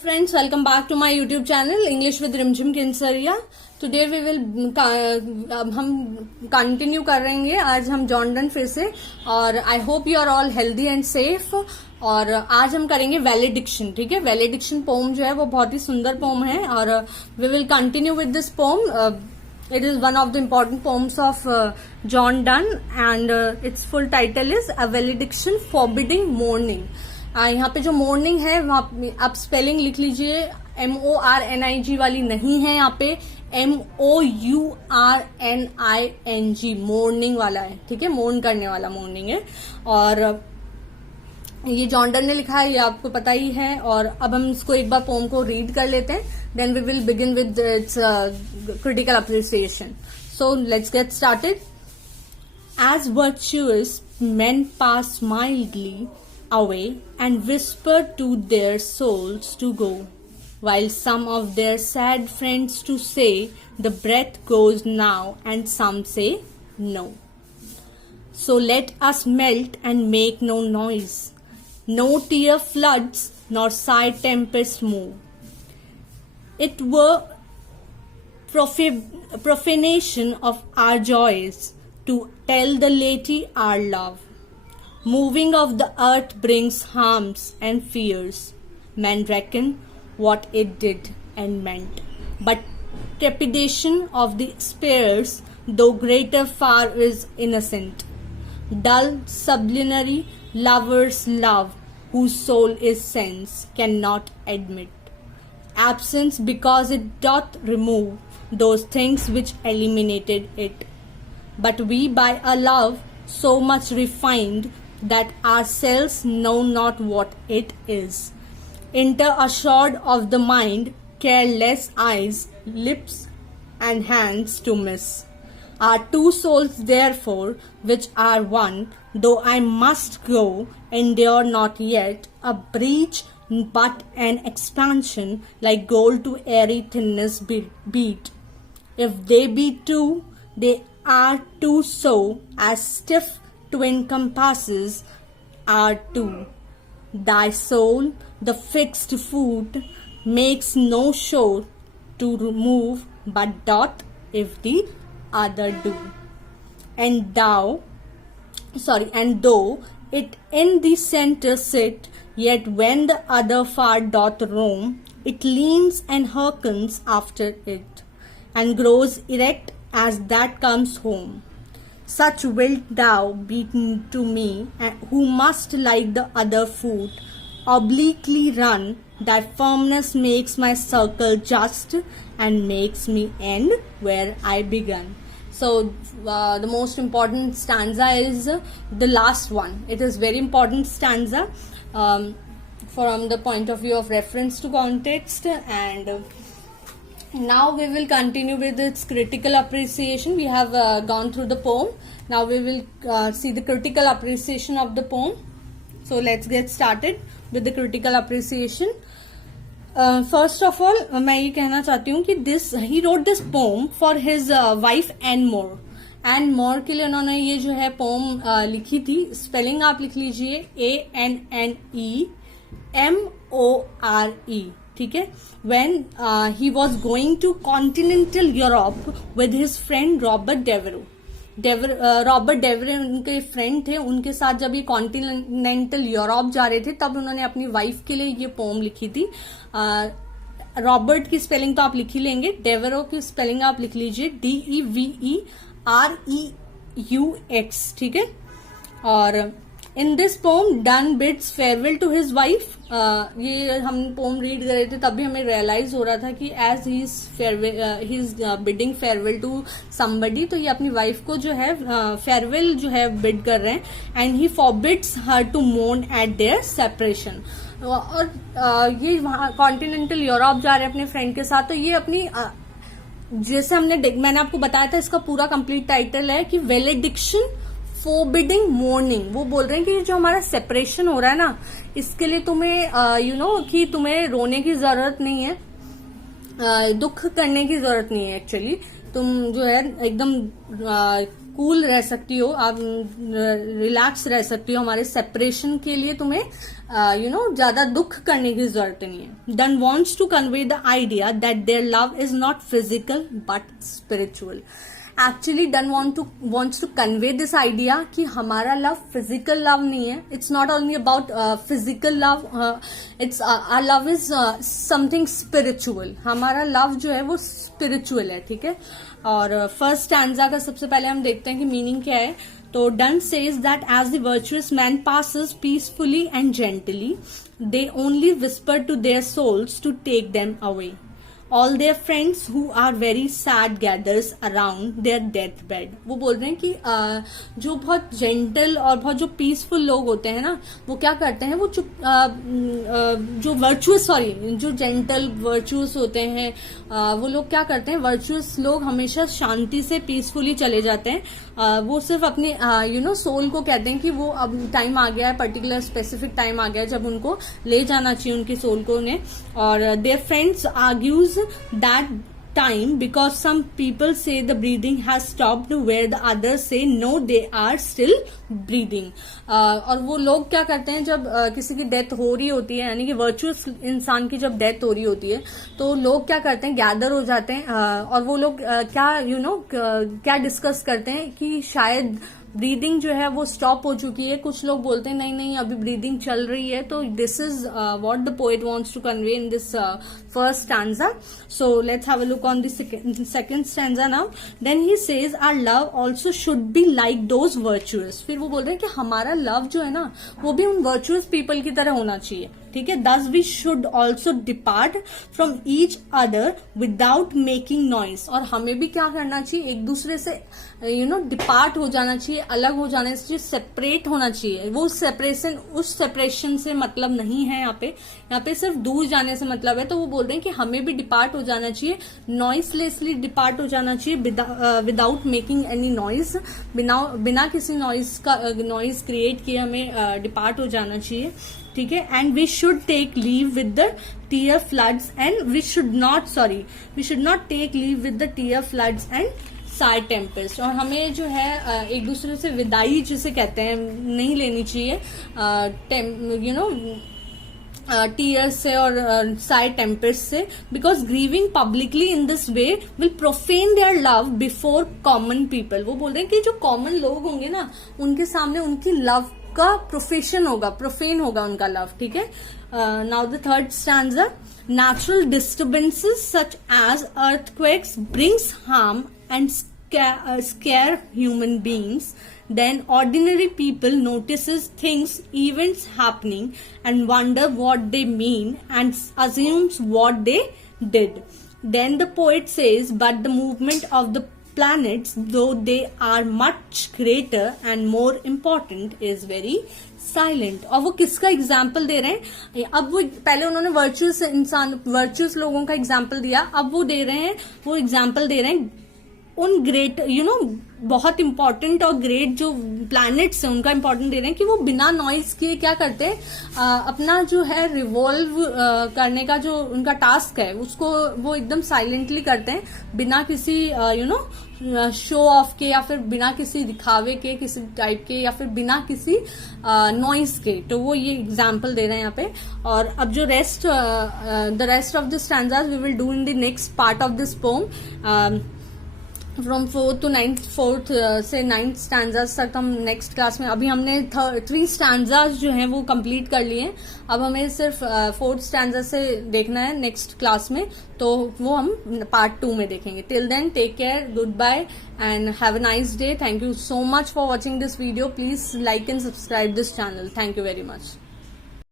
Friends, welcome back to my YouTube channel English with Rimjim Kinsaria. Today we will हम continue कर रहेंगे आज हम जॉन फिर से और I hope you are all healthy and safe. और आज हम करेंगे वैलिडिक्शन। ठीक है, वैलिडिक्शन पोम जो है वो बहुत ही सुंदर पोम है और we will continue with this poem. It is one of the important poems of John Donne and its full title is A Valediction Forbidding Mourning। यहाँ पे जो मॉर्निंग है वहाँ आप स्पेलिंग लिख लीजिए, MORNIG वाली नहीं है, यहाँ पे MOURNING मॉर्निंग वाला है। ठीक है, मॉर्न करने वाला मॉर्निंग है और ये जॉन डन ने लिखा है, ये आपको पता ही है। और अब हम इसको एक बार पोम को रीड कर लेते हैं, then we will begin with its critical appreciation. So let's get started. As virtuous men pass mildly away and whisper to their souls to go, while some of their sad friends to say the breath goes now and some say no. So let us melt and make no noise, no tear floods nor sigh tempest move. It were profanation of our joys to tell the lady our love. Moving of the earth brings harms and fears. Men reckon what it did and meant. But trepidation of the spheres, though greater far, is innocent. Dull, sublunary lovers' love, whose soul is sense, cannot admit. Absence, because it doth remove those things which eliminated it. But we by a love so much refined that ourselves know not what it is, enter assured of the mind, careless eyes, lips and hands to miss. Our two souls therefore, which are one, though I must go, endure not yet a breach, but an expansion, like gold to airy thinness beat. If they be two, they are two so, as stiff twin compasses are two. Thy soul, the fixed foot, makes no show to move, but doth if the other do. And though it in the center sit, yet when the other far doth roam, it leans and hearkens after it, and grows erect as that comes home. Such wilt thou be to me, who must like the other foot obliquely run. Thy firmness makes my circle just and makes me end where I began. So the most important stanza is the last one. It is very important stanza from the point of view of reference to context. And now we will continue with its critical appreciation. We have gone through the poem. Now we will see the critical appreciation of the poem. So let's get started with the critical appreciation. First of all, मैं ये कहना चाहती हूँ कि he wrote this poem for his wife Anne More. Anne More के लिए उन्होंने ये जो है poem लिखी थी। स्पेलिंग आप लिख लीजिए ANNEMORE। ठीक है, when he was going to continental Europe with his friend Robert Devereux. Robert Devereux उनके फ्रेंड थे, उनके साथ जब ये कॉन्टिनेंटल यूरोप जा रहे थे तब उन्होंने अपनी वाइफ के लिए ये पोम लिखी थी। रॉबर्ट की स्पेलिंग तो आप लिख ही लेंगे, डेवरो की स्पेलिंग आप लिख लीजिए DEVEREUX। ठीक है, और in this poem Donne bids farewell to his wife. ये हम पोम रीड कर रहे थे तभी हमें रियलाइज हो रहा था कि as he is bidding farewell to somebody, तो ये अपनी वाइफ को जो है फेयरवेल जो है बिड कर रहे हैं। And he forbids her to mourn at their separation. और ये वहां कॉन्टिनेंटल यूरोप जा रहे हैं अपने फ्रेंड के साथ, तो ये अपनी जैसे मैंने आपको बताया था, इसका पूरा कंप्लीट टाइटल है कि वैलिडिक्शन फोरबिडिंग मॉर्निंग। वो बोल रहे हैं कि जो हमारा सेपरेशन हो रहा है ना, इसके लिए तुम्हें कि तुम्हें रोने की जरूरत नहीं है, दुख करने की जरूरत नहीं है। एक्चुअली तुम जो है एकदम कूल रह सकती हो, आप रिलैक्स रह सकती हो। हमारे सेपरेशन के लिए तुम्हें ज्यादा दुख करने की जरूरत नहीं है। Donne wants to convey the idea that their love is not physical but spiritual. Actually Donne wants to convey this idea कि हमारा लव फिजिकल लव नहीं है। It's not only about physical love, it's our love is something spiritual. हमारा love जो है वो spiritual है, ठीक है। और फर्स्ट स्टैंजा का सबसे पहले हम देखते हैं कि मीनिंग क्या है। तो Donne says that as the virtuous man passes peacefully and gently, they only whisper to their souls to take them away. All their friends who are very sad gathers around their deathbed। वो बोल रहे हैं कि जो बहुत gentle और बहुत जो पीसफुल लोग होते हैं ना, वो क्या करते हैं, वो जो वर्चुअस जो जेंटल वर्चुअस होते हैं, वो लोग क्या करते हैं, वर्चुअस लोग हमेशा शांति से पीसफुली चले जाते हैं। वो सिर्फ अपने सोल को कहते हैं कि वो अब टाइम आ गया है, पर्टिकुलर स्पेसिफिक टाइम आ गया है जब उनको ले जाना चाहिए उनकी सोल को उन्हें। और their friends argues that time because some people say the breathing has stopped where the others say no they are still breathing। और वो लोग क्या करते हैं, जब किसी की डेथ हो रही होती है, यानी कि वर्चुअस इंसान की जब डेथ हो रही होती है, तो लोग क्या करते हैं, गैदर हो जाते हैं। और वो लोग क्या डिस्कस करते हैं कि शायद ब्रीदिंग जो है वो स्टॉप हो चुकी है। कुछ लोग बोलते हैं नहीं नहीं अभी ब्रीदिंग चल रही है। तो this is what the poet wants to convey in this first stanza. So let's have a look on the second stanza now. Then he says our love also should be like those virtuous. फिर वो बोल रहे हैं कि हमारा love जो है ना, वो भी उन वर्चुअस पीपल की तरह होना चाहिए, ठीक है। Thus we should also depart from each other without making noise. और हमें भी क्या करना चाहिए, एक दूसरे से डिपार्ट हो जाना चाहिए, अलग हो जाना चाहिए, सेपरेट होना चाहिए। वो उस सेपरेशन से मतलब नहीं है यहाँ पे सिर्फ दूर जाने से मतलब है। तो वो बोल रहे हैं कि हमें भी डिपार्ट हो जाना चाहिए, नॉइसलेसली डिपार्ट हो जाना चाहिए, विदाउट मेकिंग एनी नॉइज। बिना किसी नॉइज क्रिएट किए हमें डिपार्ट हो जाना चाहिए, ठीक है। And we should take leave with the tear floods and we should not take leave with the tear floods and side tempest. और हमें जो है एक दूसरे से विदाई जिसे कहते हैं नहीं लेनी चाहिए, टीयर्स से और साइड टेम्पेस्ट से, because grieving publicly in this way will profane their love before common people. वो बोल रहे हैं कि जो कॉमन लोग होंगे ना, उनके सामने उनकी लव का प्रोफेन होगा उनका लव, ठीक है। Now the third stanza. Natural disturbances such as earthquakes brings harm and scare human beings. Then ordinary people notices things, events happening and wonder what they mean and assumes what they did. Then the poet says, but the movement of the planets, though they are much greater and more important, is very silent. और वो किसका example दे रहे हैं, अब वो पहले उन्होंने virtuous लोगों का एग्जाम्पल दिया, अब वो एग्जाम्पल दे रहे हैं उन ग्रेट बहुत इंपॉर्टेंट और ग्रेट जो प्लैनेट्स हैं उनका इंपॉर्टेंट दे रहे हैं कि वो बिना नॉइज किए क्या करते हैं, अपना जो है रिवॉल्व करने का जो उनका टास्क है उसको वो एकदम साइलेंटली करते हैं, बिना किसी शो ऑफ के या फिर बिना किसी दिखावे के किसी टाइप के या फिर बिना किसी नॉइज के। तो वो ये एग्जाम्पल दे रहे हैं यहाँ पे। और अब जो the rest of the stanzas we will do in the next part of this poem. From fourth से 9th स्टैंजाज तक हम नेक्स्ट क्लास में, अभी हमने 3 स्टैंजाज जो हैं वो कंप्लीट कर लिए हैं। अब हमें सिर्फ 4th स्टैंजा से देखना है नेक्स्ट क्लास में, तो वो हम पार्ट 2 में देखेंगे। Till then take care, good bye and have a nice day. Thank you so much for watching this video. Please like and subscribe this channel. Thank you very much.